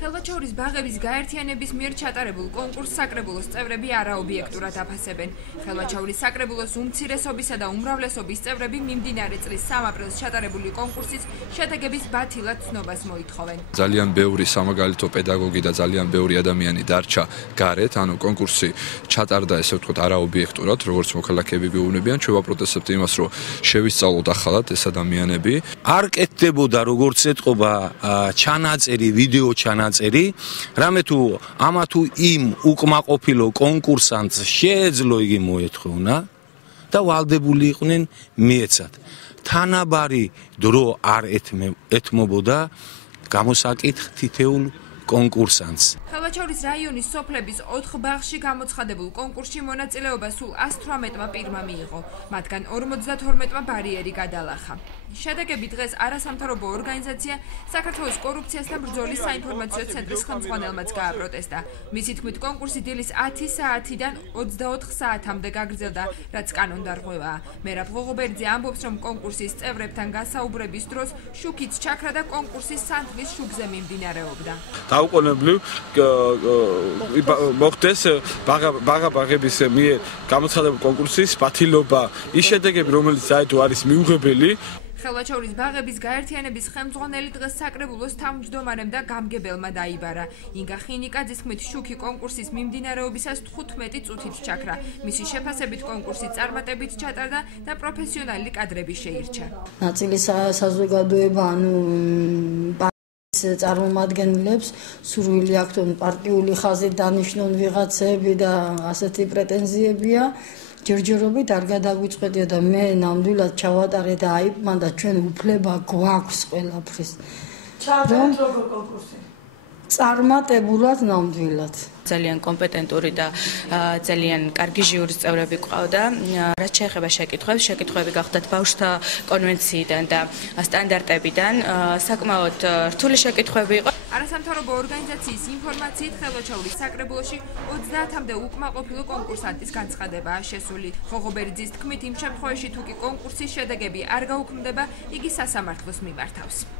ხელვაჩაურის ბაღების გაერთიანების მიერ ჩატარებულ კონკურსს საკრებულოს წევრები არაობიექტურად აფასებენ. ხელვაჩაურის საკრებულოს უმცირესობისა და უმრავლესობის წევრები მიმდინარე წლის 3 აპრილს ჩატარებული კონკურსის შედეგების ბათილად ცნობას მოითხოვენ. ძალიან ბევრი სამაგალითო პედაგოგი და ძალიან ბევრი ადამიანი დარჩა გარეთ, ანუ კონკურსი ჩატარდა ესე ვთქვათ არაობიექტურად, როგორც მოქალაქეები გვეუბნებიან, ჩვენ ვაპროტესტებთ იმას, რომ შევისწავლოთ ახალად ეს ადამიანები. არ კეთდებოდა როგორც ეთყობა ჩანაწერი, ვიდეო ჩანაწერი, რამე თუ ამა თუ იმ უკმაყოფილო კონკურსანტს შეეძლო იგი მოეთხოვნა და ვალდებული იყვნენ მიეცათ. თანაბარი დრო არ ეთმობოდა გამოსაკითხ თითეულ კონკურსანტს. ხელვაჩაურის რაიონის სოფლების 4 ბაღში გამოცხადებულ კონკურსში მონაწილეობა სულ 118-მა პირმა მიიღო. მათგან 52-მა ბარიერი გადალახა. შედეგები დღეს არასამთავრობო ორგანიზაცია საქართველოს კორუფციასთან ბრძოლის საინფორმაციო ცენტრის ხელმძღვანელმაც გააპროტესტა. მისი თქმით, კონკურსი დილის 10 საათიდან 24 საათამდე გაგრძელდა, რაც კანონდარღვევაა. მერაბ ღოღობერძე ამბობს, რომ კონკურსის წევრებთან გასაუბრების დროს შუქიც ჩაქრა და კონკურსის სანთლის შუქზე მიმდინარეობდა. დაუყოვნებლივ მოხდეს ბაღების მიერ გამოცხადებულ კონკურსის ბათილობა. ის შედეგები, რომელიც საერთოდ არის მიუღებელი. ხელვაჩაურის ბაღების გაერთიანების ხელმძღვანელი დღეს საკრებულოს თავმჯდომარემ და გამგებელმა დაიბარა. ინგა ხინიკაძის თქმით, შუქი კონკურსის მიმდინარეობისას 15 წუთით ჩაქრა. მისი შეფასებით კონკურსი წარმატებით ჩატარდა და პროფესიონალი კადრები შეირჩა. ნაწილი საზოგადოება, წარმომადგენლებს სურვილი აქვთ, პარტიული ხაზით დანიშნონ ვიღაცები და ასეთი პრეტენზიებია. ჯერჯერობით არ გადაგვიწყვეტია და მე ნამდვილად ჩავატარე და აიბმა და ჩვენ უფლება გვაქვს ყველაფრის. ჩაატარეთ როგორ კონკურსი? წარმატებულად ნამდვილად. ძალიან კომპეტენტური და ძალიან კარგი ჟიურის წევრები ყავდა. რაც შეეხება შეკითხვები გახდათ ბავშვთა კონვენციიდან და სტანდარტებიდან, საკმაოდ რთული შეკითხვები იყო. არასამთავრობო ორგანიზაციის ინფორმაციით ხელვაჩაურის საკრებულოში 30-მდე უკმაყოფილო კონკურსანტის განცხადებაა შესული. ღოღობერძის თქმით, იმ შემთხვევაში თუ კი კონკურსის შედეგები არ გაუქმდება, იგი სასამართლოს მიმართავს.